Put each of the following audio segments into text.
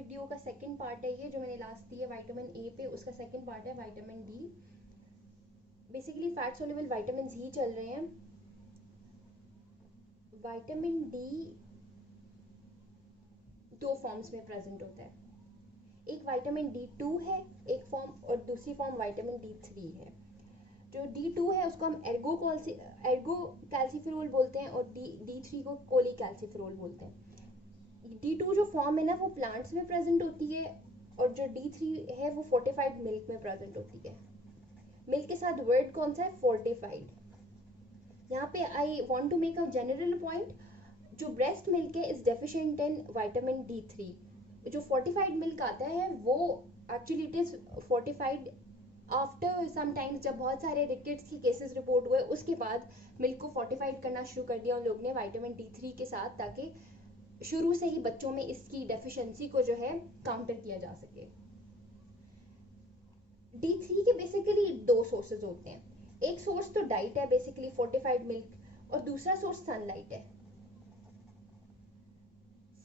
Video का second part है ये जो मैंने लास्ट दी है विटामिन ए पे, उसका सेकंड पार्ट है vitamin D. Basically fat soluble vitamin ही चल रहे हैं। विटामिन डी दो फॉर्म्स में प्रेजेंट होता है, एक विटामिन डी2 है एक फॉर्म, और दूसरी फॉर्म विटामिन डी3 है। जो डी2 है उसको हम एर्गो कैल्सीफेरोल बोलते हैं, और डी3 को कोली कैल्सीफेरोल बोलते हैं। डी2 जो फॉर्म है ना वो प्लांट्स में प्रेजेंट होती है, और जो डी3 है वो फोर्टिफाइड मिल्क में प्रेजेंट होती है। मिल्क के साथ वर्ड कौन सा है? फोर्टिफाइड। यहाँ पे I want to make a general point, जो ब्रेस्ट मिल्क है is deficient in vitamin D three. जो फोर्टिफाइड मिल्क आता है वो actually it is fortified after sometimes, जब बहुत सारे रिकेट्स के केसेस रिपोर्ट हुए उसके बाद मिल्क को फोर्टिफाइड करना शुरू कर दिया उन लोगों ने विटामिन डी3 के साथ, ताकि शुरू से ही बच्चों में इसकी डेफिशिएंसी को जो है काउंटर किया जा सके। डी3 के बेसिकली दो सोर्सेज होते हैं, एक सोर्स तो डाइट है बेसिकली फोर्टिफाइड मिल्क, और दूसरा सोर्स सनलाइट है।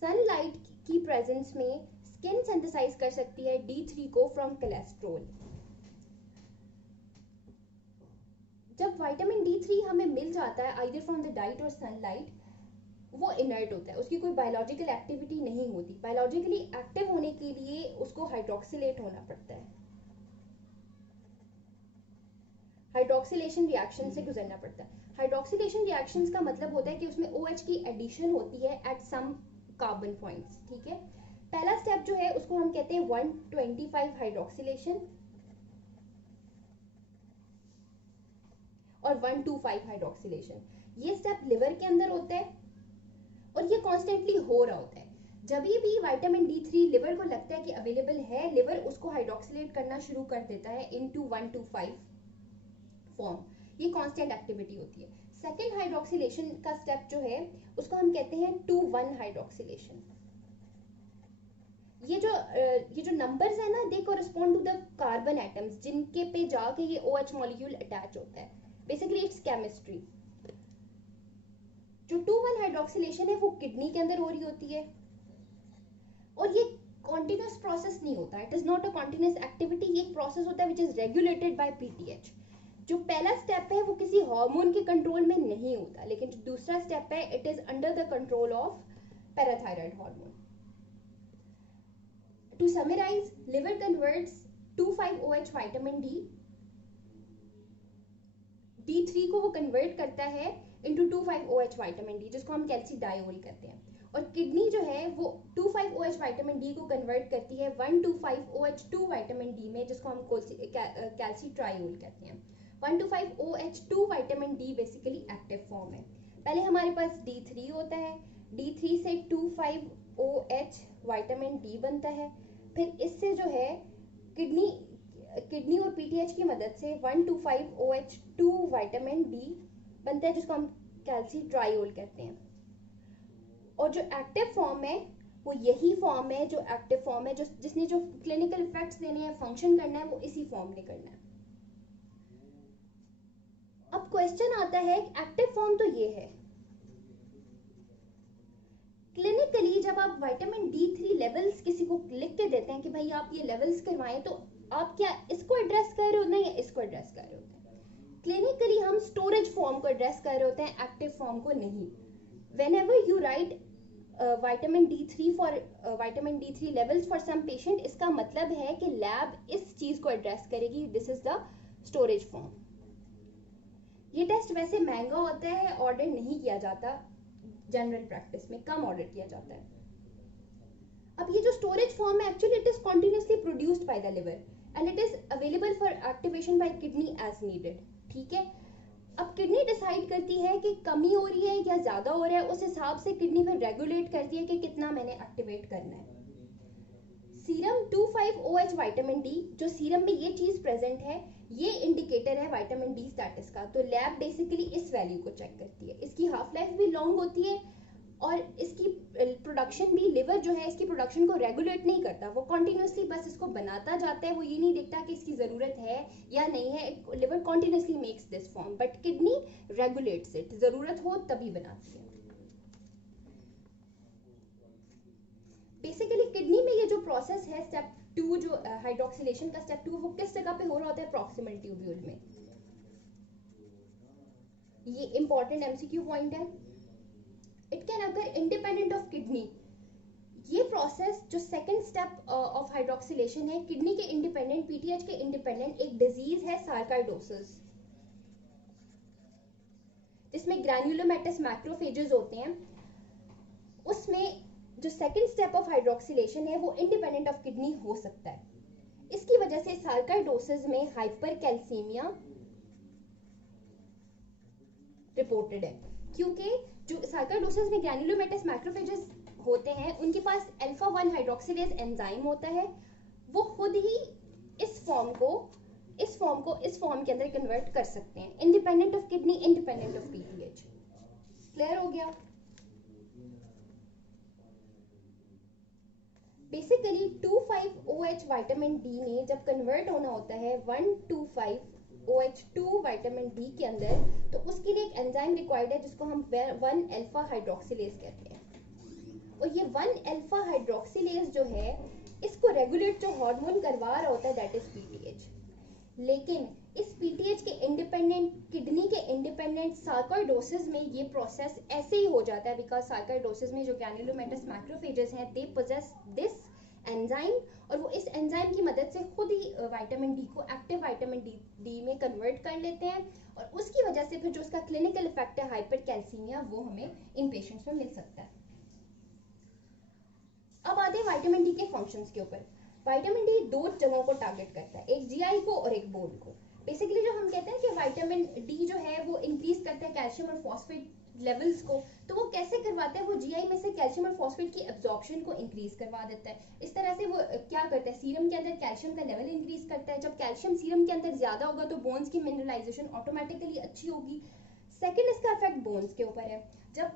सनलाइट की प्रेजेंस में स्किन सिंथेसाइज कर सकती है डी3 को फ्रॉम कोलेस्ट्रॉल। जब विटामिन डी3 हमें मिल जाता है आइदर फ्रॉम द डाइट और सनलाइट, वो इनर्ट होता है, उसकी कोई बायोलॉजिकल एक्टिविटी नहीं होती। बायोलॉजिकली एक्टिव होने के लिए उसको हाइड्रोक्सिलेट होना पड़ता है, हाइड्रोक्सिलेशन रिएक्शन से गुजरना पड़ता है। हाइड्रोक्सिलेशन रिएक्शंस का मतलब होता है कि उसमें OH की एडिशन होती है एट सम कार्बन पॉइंट्स, ठीक है। पहला स्टेप जो है उसको हम कहते हैं 125 हाइड्रोक्सिलेशन और 125 हाइड्रोक्सिलेशन। ये स्टेप लिवर के अंदर होता है और ये कॉन्स्टेंटली हो रहा होता है। जब भी विटामिन डी3 लिवर को लगता है कि अवेलेबल है, लिवर उसको हाइड्रोक्सिलेट करना शुरू कर देता है इनटू 125 फॉर्म। ये कांस्टेंट एक्टिविटी होती है। सेकेंड हाइड्रोक्सिलेशन का स्टेप जो है उसको हम कहते हैं 2-1 हाइड्रोक्सिलेशन। ये जो नंबर्स है ना, दे कोरिस्पोंड टू द कार्बन एटम्स जिनके पे जाके ये OH मॉलिक्यूल अटैच होता है। Basically it's chemistry. जो 2-1 हाइड्रोक्सिलेशन है वो किडनी के अंदर हो रही होती है, और ये कॉन्टिन्यूस प्रोसेस नहीं होता, it is not a continuous activity. ये एक प्रोसेस होता है which is regulated by PTH। जो पहला स्टेप है वो किसी हार्मोन के कंट्रोल में नहीं होता, लेकिन जो दूसरा स्टेप है it is under the control of parathyroid hormone. To summarise, liver converts 2,5-OH vitamin D three को वो कन्वर्ट करता है इनटू 2,5-OH विटामिन डी, जिसको हम कैल्सीडायोल कहते हैं। और किडनी जो है वो 2,5-OH विटामिन डी को कन्वर्ट करती है 125OH2 विटामिन डी में, जिसको हम कैल्सीट्रायोल कहते हैं। 125OH2 vitamin D basically active form है। पहले हमारे पास D3 होता है, D3 से 25OH विटामिन डी बनता है, फिर इससे जो है किडनी और PTH की मदद से 125OH2 विटामिन डी बनता है, जिसको हम कैल्सीट्रायोल कहते हैं। और जो एक्टिव फॉर्म है वो यही फॉर्म है, जो एक्टिव फॉर्म है, जो जिसने जो क्लिनिकल इफेक्ट्स देने हैं, फंक्शन करना है, वो इसी फॉर्म ने करना है। अब क्वेश्चन आता है एक्टिव फॉर्म तो ये है, क्लिनिकली जब आप विटामिन डी3 लेवल्स किसी को लिख के देते हैं कि भाई आप ये लेवल्स करवाएं, तो आप क्या इसको एड्रेस कर रहे हो या इसको एड्रेस कर रहे होते हैं। क्लिनिकली हम स्टोरेज फॉर्म को एड्रेस कर रहे होते हैं, एक्टिव फॉर्म को नहीं। whenever you write vitamin D3 levels for some patient, इसका मतलब है कि लैब इस चीज को एड्रेस करेगी, this is the storage form. ये टेस्ट वैसे महंगा होता है, ऑर्डर नहीं किया जाता, जनरल प्रैक्टिस में कम ऑर्डर किया जाता है। अब ये जो स्टोरेज फॉर्म है actually it is continuously produced by the liver and it is available for activation by kidney as needed, ठीक है। अब किडनी डिसाइड करती है कि कमी हो रही है या ज्यादा हो रहा है, उस हिसाब से किडनी फिर रेगुलेट करती है कि कितना मैंने एक्टिवेट करना है। सीरम 25OH विटामिन डी, जो सीरम में ये चीज प्रेजेंट है, ये इंडिकेटर है विटामिन डी स्टेटस का। तो लैब बेसिकली इस वैल्यू को चेक करती है। इसकी हाफ लाइफ भी लॉन्ग होती है और इसकी प्रोडक्शन भी, लिवर जो है इसकी प्रोडक्शन को रेगुलेट नहीं करता, वो कॉन्टिन्यूसली बस इसको बनाता जाता है। वो ये नहीं देखता कि इसकी जरूरत है या नहीं है। Liver continuously makes this form but kidney regulates it, जरूरत हो तभी बनाती है। बेसिकली किडनी में ये जो प्रोसेस है स्टेप 2, जो हाइड्रोक्सिलेशन का स्टेप 2, वो किस जगह पे हो रहा होता है? प्रॉक्सिमल ट्यूब्यूल में। ये इंपॉर्टेंट एमसीक्यू पॉइंट है। It can occur independent of kidney. ये प्रोसेस जो सेकंड स्टेप ऑफ हाइड्रोक्सिलेशन है, किडनी के इंडिपेंडेंट, पीटीएच के इंडिपेंडेंट एक डिजीज है सार्काइडोसिस, जिसमें ग्रैन्युलोमेटस मैक्रोफेजेस होते हैं। उसमें जो सेकंड स्टेप ऑफ हाइड्रोक्सिलेशन है वो इंडिपेंडेंट ऑफ किडनी हो सकता है। इसकी वजह से सार्काइडोसिस में हाइपरकैल्सीमिया रिपोर्टेड है, क्योंकि जो सार्काइडोसिस में ग्रैन्युलोमेटस मैक्रोफेजेस होते हैं उनके पास अल्फा 1 हाइड्रोक्सिलेज एंजाइम होता है। वो खुद ही इस फॉर्म को इस फॉर्म के अंदर कन्वर्ट कर सकते हैं, independent of kidney, independent of PTH. Clear हो गया? बेसिकली 2,5-OH विटामिन डी में जब कन्वर्ट होना होता है 1,2,5-OH2 विटामिन डी के अंदर, तो उसके लिए एक एंजाइम रिक्वायर्ड है जिसको हम 1 अल्फा हाइड्रोक्सिलेज कहते हैं। और ये 1 अल्फा हाइड्रोक्सिलेज जो है, इसको रेगुलेट जो हार्मोन करवा रहा होता है दैट इज पीटीएच। लेकिन इस पीटीएच के इंडिपेंडेंट, किडनी के इंडिपेंडेंट सार्काइडोसिस में ये प्रोसेस ऐसे ही हो जाता है, बिकॉज सार्काइडोसिस में जो ग्रैन्युलोमेटस मैक्रोफेजेस हैं दे पोजेस दिस एंजाइम, और वो इस एंजाइम की मदद से खुद ही विटामिन डी को एक्टिव विटामिन डी में कन्वर्ट कर लेते हैं, और उसकी वजह से फिर जो उसका क्लिनिकल इफेक्ट है हाइपरकैल्सीमिया, वो हमें इन पेशेंट्स में मिल सकता है। अब आते हैं विटामिन डी के फंक्शंस के ऊपर। विटामिन डी दो जगहों को टारगेट करता है, एक जीआई को और एक बोन को। बेसिकली जो हम कहते हैं कि विटामिन डी जो है वो इंक्रीज करता है कैल्शियम और फॉस्फेट लेवल्स को, तो वो कैसे करवाता है? वो जीआई में से कैल्शियम और फॉस्फेट की एब्जॉर्प्शन को इंक्रीज करवा देता है। इस तरह से वो क्या करता है, सीरम के अंदर कैल्शियम का लेवल इंक्रीज करता है। जब कैल्शियम सीरम के अंदर ज्यादा होगा तो बोन्स की मिनरलाइजेशन ऑटोमेटिकली अच्छी होगी। सेकेंड, इसका इफेक्ट बोन्स के ऊपर है। जब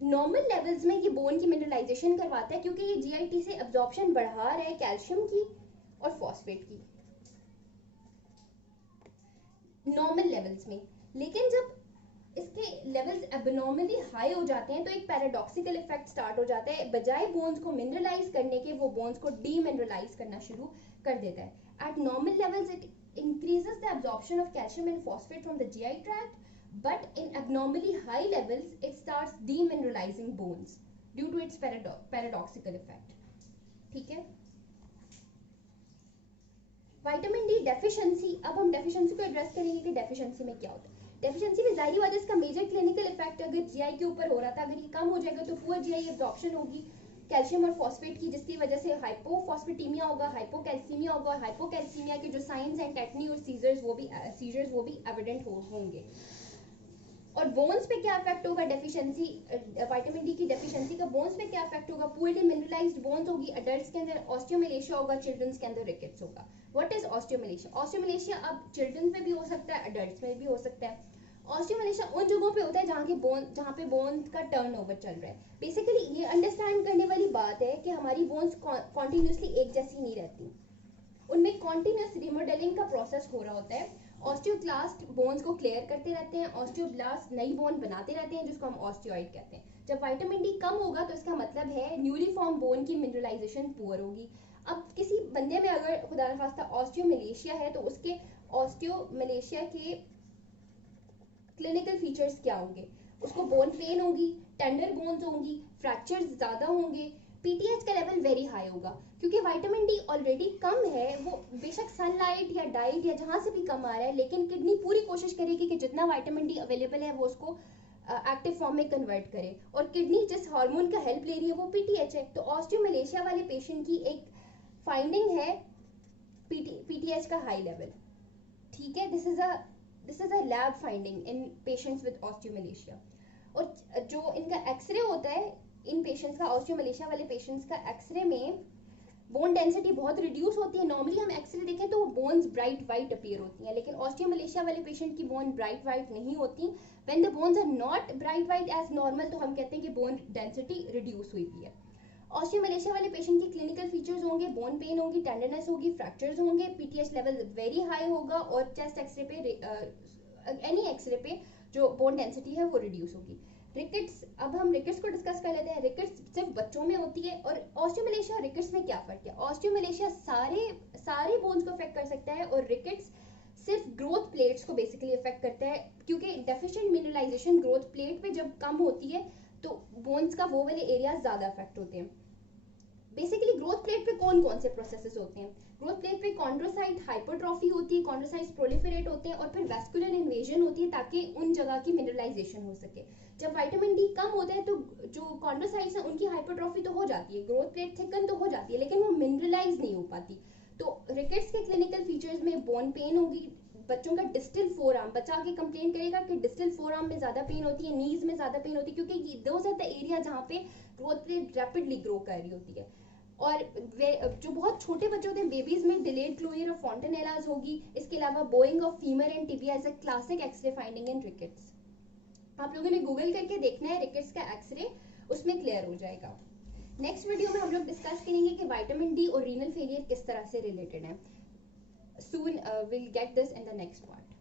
नॉर्मल लेवल्स में ये बोन की मिनरलाइजेशन करवाता है, क्योंकि ये जीआईटी से एब्जॉर्प्शन बढ़ा रहा है कैल्शियम की और फॉस्फेट की नॉर्मल लेवल्स में। लेकिन जब इसके लेवल्स एबनॉर्मली हाई हो जाते हैं तो एक पैराडॉक्सिकल इफेक्ट स्टार्ट हो जाता है। बजाय बोन्स को मिनरलाइज करने के, वो बोन्स को डीमिनरलाइज करना शुरू कर देता है। Eight normal levels it increases the absorption of calcium and phosphate from the GI tract, but in abnormally high levels it starts demineralizing bones due to its paradoxical effect. ठीक है? Vitamin D deficiency, अब हम deficiency को address करेंगे कि deficiency में क्या होता है। डेफिशिएंसी में जाहिर बात है इसका मेजर क्लिनिकल इफेक्ट अगर जीआई के ऊपर हो रहा था, अगर ये कम हो जाएगा तो पुअर जीआई एब्जॉर्प्शन होगी कैल्शियम और फॉस्फेट की, जिसकी वजह से हाइपोफॉस्फेटीमिया होगा, हाइपोकैल्सीमिया होगा, और हाइपोकैल्सीमिया के जो साइंस हैं टेटनी और सीजर्स वो भी एविडेंट होंगे। और बोन्स पे क्या इफेक्ट होगा डेफिशिएंसी, विटामिन डी की डेफिशिएंसी का बोन्स पे क्या इफेक्ट होगा? पुअरली मिनरलाइज्ड बोन्स होगी, अडल्ट्स के अंदर ऑस्टियोमलेशिया होगा, चिल्ड्रंस के अंदर रिकेट्स होगा। What is osteomalacia? ऑस्टियोमलेशिया अब चिल्ड्रंस में भी हो सकता है, अडल्ट्स में भी हो सकता है। ऑस्टियोमलेशिया उन जगहों पे होता है जहाँ पे बोन का टर्नओवर चल रहा है। बेसिकली ये अंडरस्टैंड करने वाली बात है कि हमारी बोन्स कॉन्टिन्यूसली एक जैसी नहीं रहती, उनमें कॉन्टिन्यूस रिमॉडलिंग का प्रोसेस हो रहा होता है। ऑस्टियोक्लास्ट बोन्स को क्लियर करते रहते हैं, ऑस्टियोब्लास्ट नई बोन बनाते रहते हैं, जिसको हम ऑस्टियोइड कहते हैं। जब विटामिन डी कम होगा तो इसका मतलब है न्यूली फॉर्म बोन की मिनरलाइजेशन पुअर होगी। अब किसी बंदे में अगर खुदा न खास्ता ऑस्टियोमलेशिया है तो उसके ऑस्टियोमलेशिया के क्लिनिकल फीचर्स क्या होंगे? उसको बोन पेन होगी, टेंडर बोन्स होंगी, फ्रैक्चर्स ज्यादा होंगे, पीटीएच का लेवल वेरी हाई होगा। क्योंकि विटामिन डी ऑलरेडी कम है, वो बेशक सनलाइट या डाइट या जहां से भी कम आ रहा है, लेकिन किडनी पूरी कोशिश करेगी कि जितना विटामिन डी अवेलेबल है वो उसको एक्टिव फॉर्म में कन्वर्ट करे, और किडनी जिस हार्मोन का हेल्प ले रही है वो पीटीएच है। तो ऑस्टियोमलेशिया वाले पेशेंट की एक फाइंडिंग है पीटीएच का हाई लेवल। ठीक है, this is a lab finding in patients with osteomalacia. और जो इनका एक्सरे होता है इन पेशेंट्स का, ऑस्टियोमलेशिया वाले पेशेंट्स का एक्सरे में बोन डेंसिटी बहुत रिड्यूस होती है। नॉर्मली हम एक्सरे देखें तो बोन्स ब्राइट वाइट अपीयर होती हैं, लेकिन ऑस्टियोमलेशिया वाले पेशेंट की बोन ब्राइट वाइट नहीं होती। When the bones are not bright white as normal, तो हम कहते हैं कि बोन डेंसिटी रिड्यूस हुई है। ऑस्टियोमलेशिया वाले पेशेंट की क्लिनिकल फीचर्स होंगे, बोन पेन होगी, टेंडरनेस होगी, फ्रैक्चर्स होंगे, पीटीएच लेवल वेरी हाई होगा, और चेस्ट एक्सरे पे एनी एक्सरे पे जो बोन डेंसिटी है वो रिड्यूस होगी। रिकेट्स, अब हम रिकेट्स को डिस्कस कर लेते हैं। रिकेट्स सिर्फ बच्चों में होती है, और ऑस्टियोमलेशिया रिकेट्स में क्या फर्क है? ऑस्टियोमलेशिया सारे बोन्स को अफेक्ट कर सकता है, और रिकेट्स सिर्फ ग्रोथ प्लेट्स को बेसिकली अफेक्ट करता है, क्योंकि डेफिशिएंट मिनरलाइजेशन ग्रोथ प्लेट पे जब कम होती है तो बोन्स का वो वाले एरिया ज्यादा अफेक्ट होते हैं। बेसिकली ग्रोथ प्लेट पे कौन कौन से प्रोसेसेस होते हैं? ग्रोथ प्लेट पे कॉन्ड्रोसाइट हाइपरट्रॉफी होती है, कॉन्ड्रोसाइट्स प्रोलिफरेट होते हैं, और फिर वैस्कुलर इन्वेजन होती है ताकि उन जगह की मिनरलाइजेशन हो सके। जब विटामिन डी कम होता है तो जो कॉन्ड्रोसाइट्स हैं उनकी हाइपरट्रॉफी तो हो जाती है, ग्रोथ प्लेट थिकन तो हो जाती है, लेकिन वो मिनरलाइज नहीं हो पाती। तो रिकेट्स के क्लिनिकल फीचर्स में बोन पेन होगी, बच्चों का डिस्टल फोर आर्म, बच्चा आके कंप्लेन करेगा कि डिस्टल फोर आर्म में ज्यादा पेन होती है, नीज में ज्यादा पेन होती है, क्योंकि दोज आर द एरिया जहाँ पे ग्रोथ प्लेट रैपिडली ग्रो कर रही होती है। और जो बहुत छोटे बच्चे होते हैं बेबीज में डिलेड क्लोजर ऑफ फॉन्टेनेलाज होगी। इसके अलावा bowing of femur and tibia is a classic X-ray finding in rickets. आप लोगों ने गूगल करके देखना है रिकेट्स का एक्सरे, उसमें क्लियर हो जाएगा। नेक्स्ट वीडियो में हम लोग डिस्कस करेंगे कि विटामिन डी और रीनल फेलियर किस तरह से रिलेटेड है। Soon will get this in the next part.